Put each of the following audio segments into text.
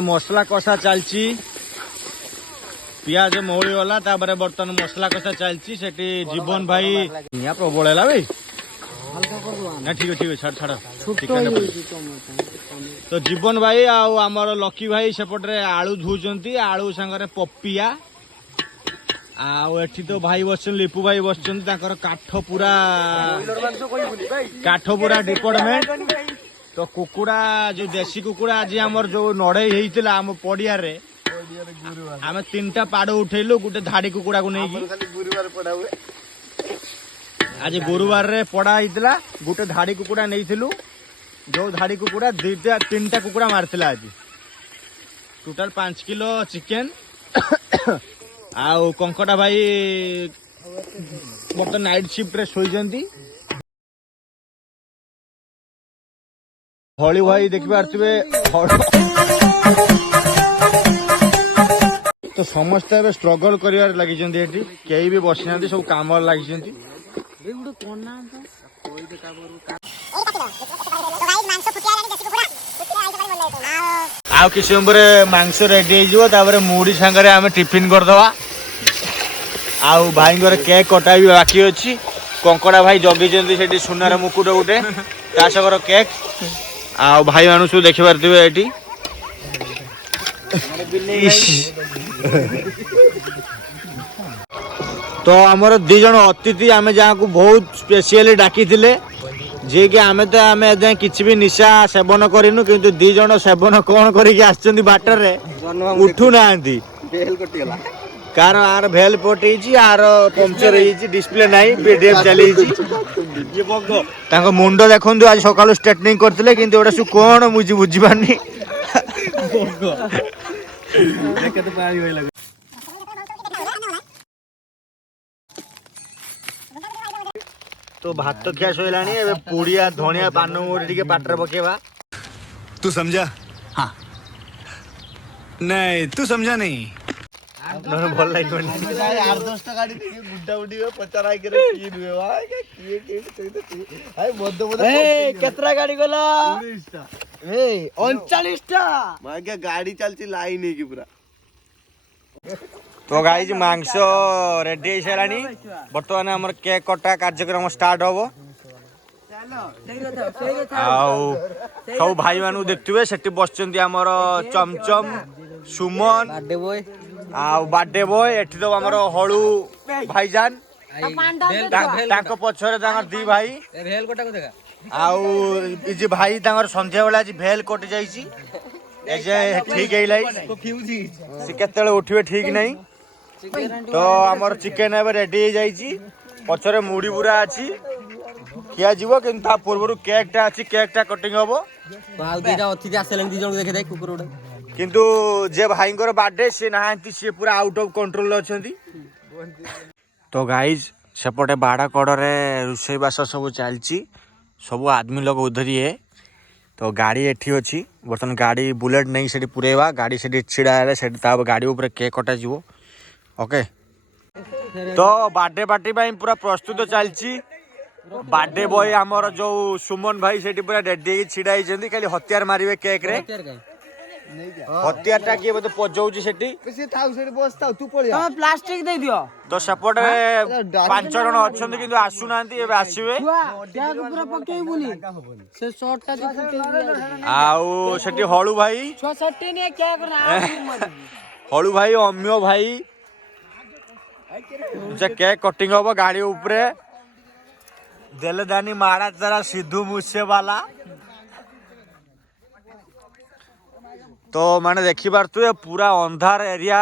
मसला कषा चलची पियाज मौली गला बर्तन मसला कषा चलची सेठी जीवन भाई निया प्रबल है भाई ना ठीक है छाड़ छाड़ तो जीवन भाई आमर लकी भाई सेपटे आलू धुचंती आलू सांगरे पपिया आठी तो भाई बस लिपू भाई बस काठ पूरा डिपार्टमेंट तो कुकुड़ा जो देसी कुकुड़ा आज आमर जो नड़े होता आम पड़िया आम 3टा पाड़ उठेलु गोटे धाड़ी कुकुड़ा को नहीं आज गुरुवार रे पड़ा होता गोटे धाड़ी कुकुड़ा नहीं जो धाड़ी कुकुड़ा 3टा कुकुड़ा मारता आज टोटाल 5 किलो चिकेन आउ कंकड़ा भाई बर्तन नाइट शिफ्ट रे सोईचंती हली भाई देखि पारथिबे तो समस्त स्ट्रगल करिवार लागि जंती एठी केही भी बसिनांती सब काम लागि जंती आउ किसी मांस रेडी हो मुड़ी सांगरे आम टिफिन करदवा आउ भाई केक कटा भी बाकी अच्छी कंकड़ा भाई जगी से सुनार मुकुट गोटे तासकर केक आउ भाई मान सब देखी पारे ये तो आमर 2 जन अतिथि आम जहाँ को बहुत स्पेशली डाकी जे कि आमे तो आमे एदा किछि भी निशा सेवन करिनु किंतु 2 जन सेवन कोन करिक आछंदी बाटर रे उठू नांती भेल कटिला कार आर भेल पटेछि आर पंक्चर हेछि डिस्प्ले नाही पीडीएफ चली छी ये बगो ताको मुंडो देखंदु आज सकाळ स्ट्रेटनिंग करथिले किंतु एटा सु कोन मुझी बुझी पानी बगो देखे तो पारी होय लाग तो भात तो क्या सोइलानी ए पुड़िया धनिया पान मुड़ी के पाटर पकेबा तू समझा हाँ नहीं तू समझा नहीं नन भल लागोनी 8-10 टा गाड़ी के गुड्डा उडी पचाराई करे की दुए भाई के भाई बद्द बद्द ए केतरा गाड़ी गला 19 टा ए 39 टा मां के गाड़ी चलती लाइन है की पूरा तो गाइज मांस रेडी हो सारानी बर्तमान आमर केक कटा कार्यक्रम स्टार्ट हम सब भाई मान देखिए सेठी बसचंती आमर चमचम सुमन बर्थडे बॉय एठी तो आमर हलू भाईजान तांको पछरे तांगर 2 भाई भेल कोटा को देखा आउ जे भाई तांगर संध्या बेला आज भेल कट जाईची एजे ठीक हेलाई से केतले उठिबे ठीक नहीं तो आमर चिकेन एबे रेडी हो जाईची पछरे मुड़ी बुरा अछि खिया जीवो किंतु ता पूर्वरु केक टा अछि केक टा कटिंग होबो तो आ दुईटा अतिथि आसेलन 2 जन देखे दे कुकुर उडे किंतु जे भाईंकर बर्थडे से नहांती से पूरा आउट ऑफ कंट्रोल अछंती तो गाइज सेपटे बाड़ा कड़े रुसई बास सब चलची सब आदमी लोग उधरी है तो गाड़ी एठी अछि बर्तन गाड़ी बुलेट नहीं से पुरेवा गाड़ी से छिड़ा है से गाड़ी ऊपर केक कटा जीवो ओके तो बर्थडे पार्टी पूरा प्रस्तुत चलची बर्थडे बॉय आमर जो सुमन भाई से पूरा रेडी छिड़ा खाली हथियार मारे केक रे हथियार टा किए बोले पजौची सेठी से थाउ से बसता तू पळिया हम प्लास्टिक दे दियो तो सपोर्ट 5 जण अछन किंतु आसु नांती एबे आसीबे ट्याग पूरा पकेई बुनी से शॉट टा फुटे आउ सेठी हळू भाई 66 ने क्या करना हळू भाई अम्यो भाई जे केक कटिंग होबो गाड़ी ऊपरे देलदानी मारा जरा सिद्धू मुसे वाला तो माने देखी पारथुए पूरा अंधार एरिया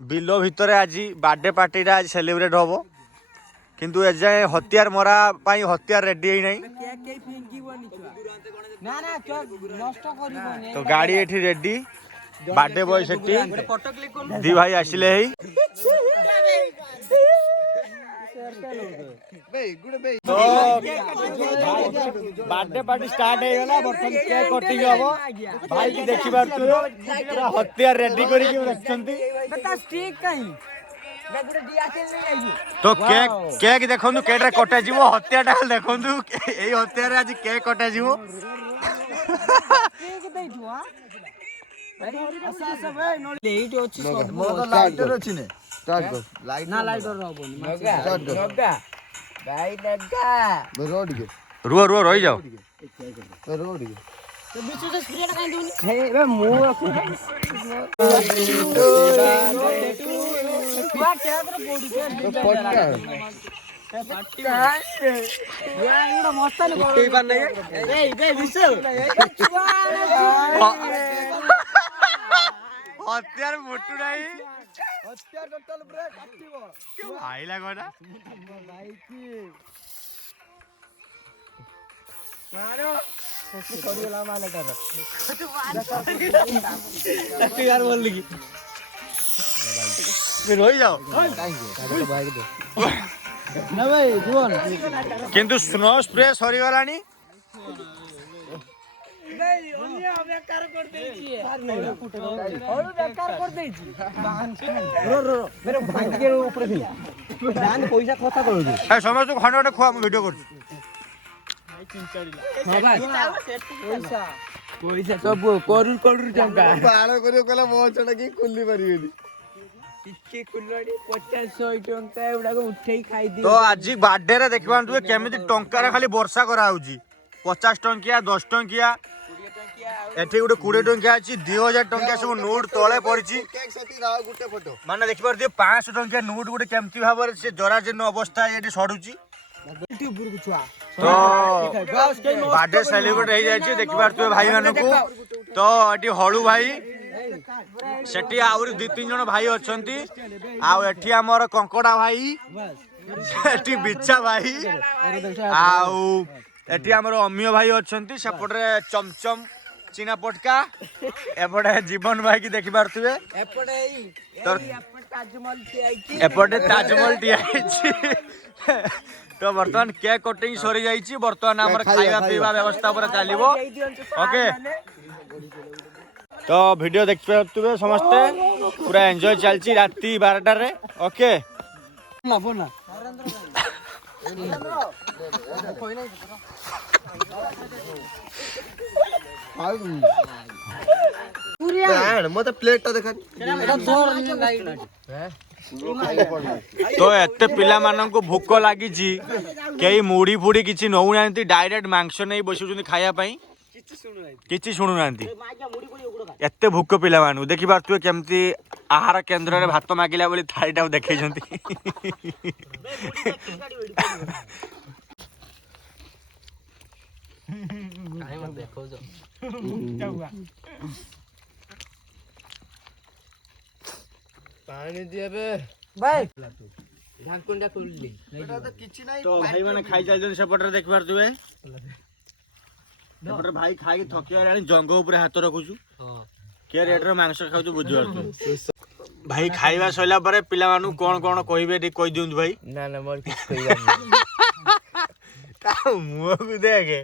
बिलो भितर आज बर्थडे पार्टी आज सेलिब्रेट होबो किंतु एजाए हथियार मरा पाई हथियार रेडी है नहीं तो गाड़ी एठी रेडी बर्थडे बॉय सेठी 2 भाई आसिले है तो बर्थडे पार्टी स्टार्ट हो गला बर्तन केक कटिंग हबो भाई की देखि बार तू पूरा हथियार रेडी करी के रखछंती बता स्टिक कहीं तो केक देखंदु केटरे कटा जीवो हथियार टा देखंदु एई हथियार आज केक कटा जीवो केक दैथु ଏଇଠି ଅଛି ସବୁ ଲାଇଟର ଅଛି ନେ ଷ୍ଟାର୍ଟ କର ଲାଇଟ ନା ଲାଇଟର ହବନି ଭାଇ ନଗା ରୋ ଟିକେ ରୁହ ରୁହ ରହିଯାଅ ରୋ ଟିକେ हत्यार मोटू नहीं आइला कोना मारो करियला मालटा यार बोल लगी फिर होई जाओ ना भाई जीवन किंतु स्नो स्प्रे सरी गलानी नहीं ओनिया बेकार कर देछि और बेकार कर देछि रो मेरे भाग्य ऊपर भी जान पैसा खर्चा कर दे ए समझ तो खंड खंड खुआ वीडियो कर हां भाई पैसा सब करोड़ करोड़ टंका बाळ करियो कला मो छडा की खुल्ली परिबेनी टिके कुल्लाडी 50-100 टंका एवडा को उठेई खाई दी तो आज बर्थडे रे देखबा तू केमिति टंका रे खाली वर्षा करा होजी 50 टंकिया 10 टंकिया एठी गुटे 20 टंकिया अछि 2000 टंकिया सब नोट तळे पड़िछि केक सती राव गुटे फोटो माने देखि पारथि 500 टंकिया नोट गुटे केमति भाबरे से जराजीर्ण अवस्था एठी सडुछि यूट्यूब गुरु छुआ तो बर्थडे सेलिब्रेट हो जाइछि देखि पारथि भाई मानन को तो एठी हळू भाई सेठी आउरी 2-3 जण भाई अछंती आ एठी हमर कंकड़ा भाई सेठी बिच्छा भाई आउ एठी हमर अमिय भाई अछंती सेपटे चमचम चिना पटका एपटे जीवन भाई की देखि पारथुबे एपटे ताजमहल टियाइछि तो बर्तमान केक कटिंग सरी जाइछि बर्तमान हमर खाଇବା पीवा व्यवस्था पर चालिबो ओके तो वीडियो देख पारथुबे समस्त पूरा एन्जॉय चलछि राती 12टा रे ओके ना बोला मते प्लेट ता देखा तो एते पिला मानन को भूख लागी जी केई मुड़ी फुड़ी किछि नौ नांती डायरेक्ट मांस नै बसुछन खाया पई किछि सुनु नांती एते भूख पिला मानु देखि पारथुए केमती आहार केंद्र रे भात मागिला बोली थाळीटा देखै जंती पानी दिए बे भाई ढांकुंडा खुलली बेटा तो किछि नाही तो भाई माने खाई जाइजन सेपटर देख पारथुए सेपटर भाई खाई थकी आलानी जंग ऊपर हाथ रखुछु के रेट रे मांस खाउछु बुझि पारथु भाई खाइबा सइला परे पिला मानु कोन कोन कहिबे दी कहि दिउन भाई ना ना मोर किछ कहिबा ता मुह को देखे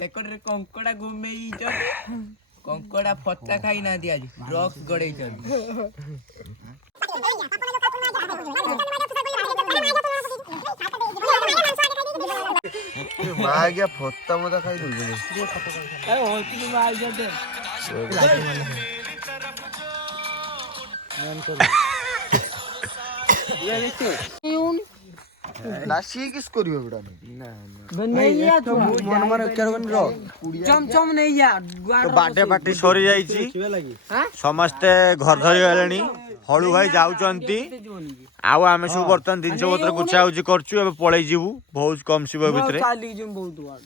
सेकंड रे कंकड़ा घुमेई छ कंकड़ा फत्ता खाई ना दिया ड्रग्स गड़े छ मां गया फत्ता मदा खाई दउ ए होती मार जाते मन कर ये देखो नासी किस करियो बेटा ना नहीं या तो मन मन करगन रो चमचम नहीं या तो बाटे पार्टी सरी जाइछि समस्ते घर धरी गलेनी हळू भाई जाउचंती आउ आमे सब बर्तन दिन सब पत्र गुछा गुछी करछु एबे पळै जीवु बहुत कम सिबो भितरे चाली जिम बहुत बाड़